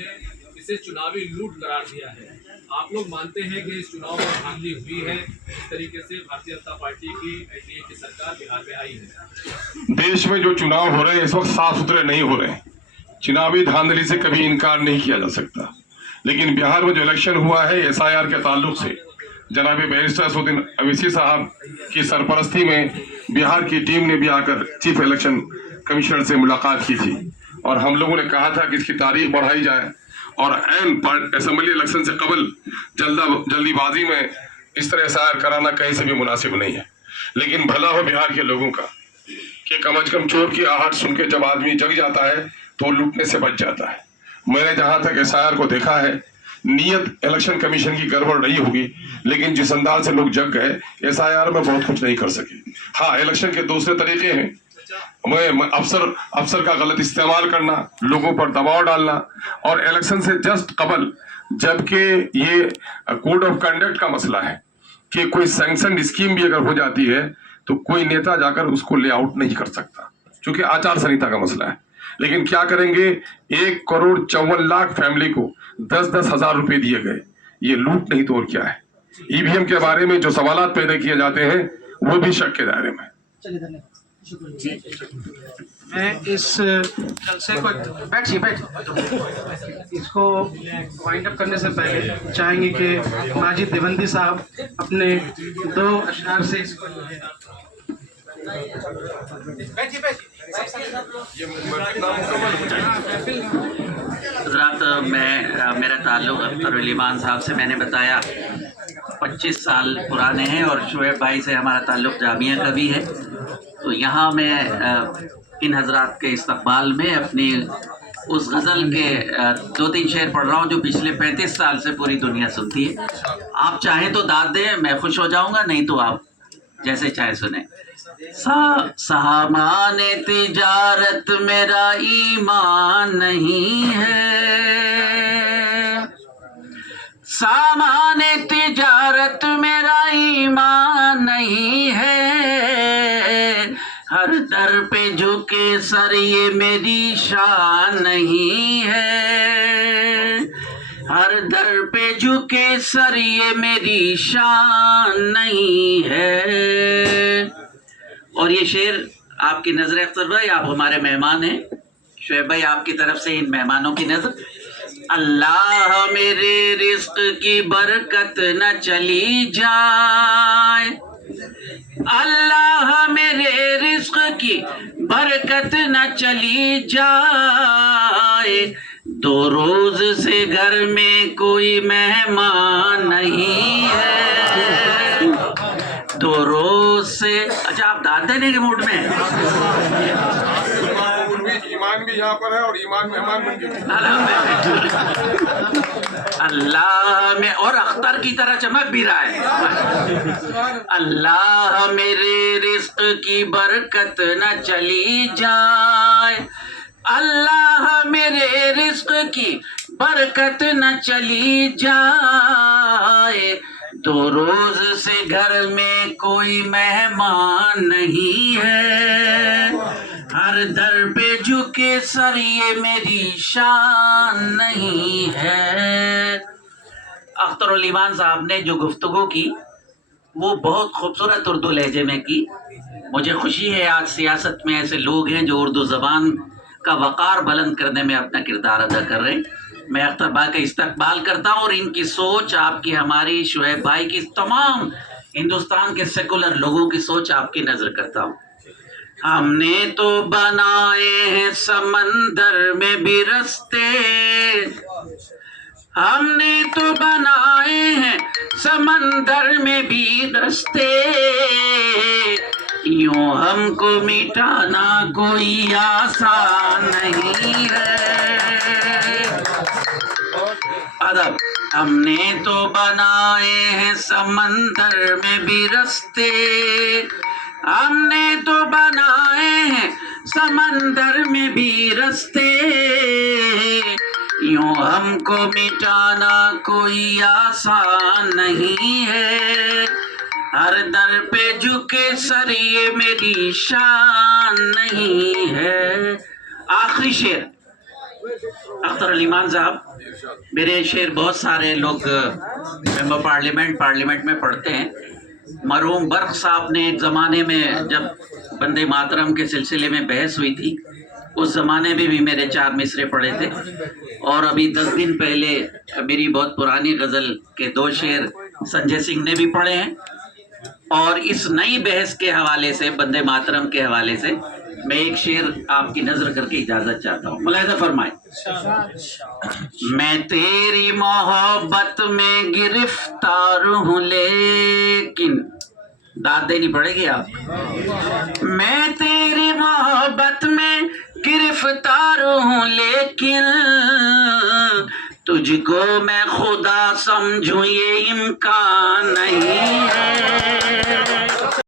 ने इसे चुनावी लूट करार दिया है। आप लोग मानते हैं कि इस चुनाव में धांधली हुई है? इस तरीके से भारतीय जनता पार्टी की एनडीए की सरकार बिहार में आई है। देश में जो चुनाव हो रहे हैं इस वक्त साफ सुथरे नहीं हो रहे हैं। चुनावी धांधली से कभी इनकार नहीं किया जा सकता, लेकिन बिहार में जो इलेक्शन हुआ है एसआईआर के ताल्लुक से जनाब बैरिस्टर असदुद्दीन अवैसी साहब की सरपरस्ती में बिहार की टीम ने भी आकर चीफ इलेक्शन कमिश्नर से मुलाकात की थी और हम लोगों ने कहा था कि इसकी तारीख बढ़ाई जाए और असेंबली इलेक्शन से कबल जल्दीबाजी में इस तरह एसआईआर कराना कहीं से भी मुनासिब नहीं है। लेकिन भला हो बिहार के लोगों का कि कम से कम चोर की आहट सुन के जब आदमी जग जाता है तो लूटने से बच जाता है। मैंने जहां तक एसआईआर को देखा है, नियत इलेक्शन कमीशन की गड़बड़ नहीं होगी, लेकिन जिस अंदाज से लोग जग गए एसआईआर में बहुत कुछ नहीं कर सके। हाँ, इलेक्शन के दूसरे तरीके हैं, अफसर का गलत इस्तेमाल करना, लोगों पर दबाव डालना और इलेक्शन से जस्ट कबल, जबकि ये कोड ऑफ कंडक्ट का मसला है कि कोई सैंक्शन स्कीम भी अगर हो जाती है तो कोई नेता जाकर उसको ले आउट नहीं कर सकता, क्योंकि आचार संहिता का मसला है। लेकिन क्या करेंगे, 1,54,00,000 फैमिली को 10-10 हजार रुपए दिए गए। ये लूट नहीं तो और क्या है। ईवीएम के बारे में जो सवाल पैदा किए जाते हैं वो भी शक के दायरे में। मैं इस जलसे को इसको वाइंड अप करने से पहले चाहेंगे कि माजिद देवबंदी साहब अपने 2 अशआर से इसको रात मेरा ताल्लुक़ अख्तर ईमान साहब से मैंने बताया 25 साल पुराने हैं और शुएब भाई से हमारा ताल्लुक़ जामिया का भी है। तो यहाँ मैं इन हजरात के इस्तकबाल में अपनी उस गज़ल के 2-3 शेर पढ़ रहा हूँ जो पिछले 35 साल से पूरी दुनिया सुनती है। आप चाहें तो दाद दें, मैं खुश हो जाऊँगा, नहीं तो आप जैसे चाहे सुने। सामान तिजारत मेरा ईमान नहीं है, सामान तिजारत मेरा ईमान नहीं है, हर दर पे झुके सर ये मेरी शान नहीं है, हर दर पे झुके सर ये मेरी शान नहीं है। और ये शेर आपकी नजर अख्तर भाई, आप हमारे मेहमान हैं, शुएब भाई आपकी तरफ से इन मेहमानों की नजर। अल्लाह मेरे रिस्क की बरकत न चली जाए, अल्लाह मेरे रिस्क की बरकत न चली जाए, 2 रोज से घर में कोई मेहमान नहीं है, 2 रोज से। अच्छा, आप दाद देने के मूड में ईमान भी यहाँ पर है और ईमान मेहमान बन गए। अल्लाह में और अख्तर की तरह चमक भी रहा है। अल्लाह मेरे रिस्क की बरकत न चली जाए, अल्लाह मेरे रिस्क की बरकत न चली जाए, 2 रोज से घर में कोई मेहमान नहीं है, हर दर पे झुके सर ये मेरी शान नहीं है। अख्तर ईमान साहब ने जो गुफ्तगू की वो बहुत खूबसूरत उर्दू लहजे में की। मुझे खुशी है आज सियासत में ऐसे लोग हैं जो उर्दू ज़बान का वक़ार बुलंद करने में अपना किरदार अदा कर रहे हैं। मैं अख्तर भाई का इस्तकबाल करता हूँ और इनकी सोच, आपकी, हमारी, शुएब भाई की, तमाम हिंदुस्तान के सेकुलर लोगों की सोच आपकी नज़र करता हूँ। हमने तो बनाए हैं समंदर में भी रास्ते, हमने तो बनाए हैं समंदर में भी रास्ते, यूं हमको मिटाना कोई आसान नहीं है। अदब। हमने तो बनाए हैं समंदर में भी रास्ते, हमने तो बनाए हैं समंदर में भी रास्ते, यूं हमको मिटाना कोई आसान नहीं है, हर दर पे झुके सर ये मेरी शान नहीं है। आखिरी शेर, अख्तर अलीमान साहब, मेरे शेर बहुत सारे लोग मेंबर पार्लियामेंट में पढ़ते हैं। मरहूम बर्क साहब ने एक ज़माने में, जब वंदे मातरम के सिलसिले में बहस हुई थी, उस ज़माने में भी मेरे 4 मिसरे पढ़े थे। और अभी 10 दिन पहले मेरी बहुत पुरानी गज़ल के 2 शेर संजय सिंह ने भी पढ़े हैं। और इस नई बहस के हवाले से, वंदे मातरम के हवाले से, मैं एक शेर आपकी नजर करके इजाजत चाहता हूँ। मुलाहिज़ा फरमाए। मैं तेरी मोहब्बत में गिरफ्तार हूँ, लेकिन दाद देनी पड़ेगी आप। मैं तेरी मोहब्बत में गिरफ्तार हूँ, लेकिन तुझको मैं खुदा समझूं ये इम्कान नहीं है।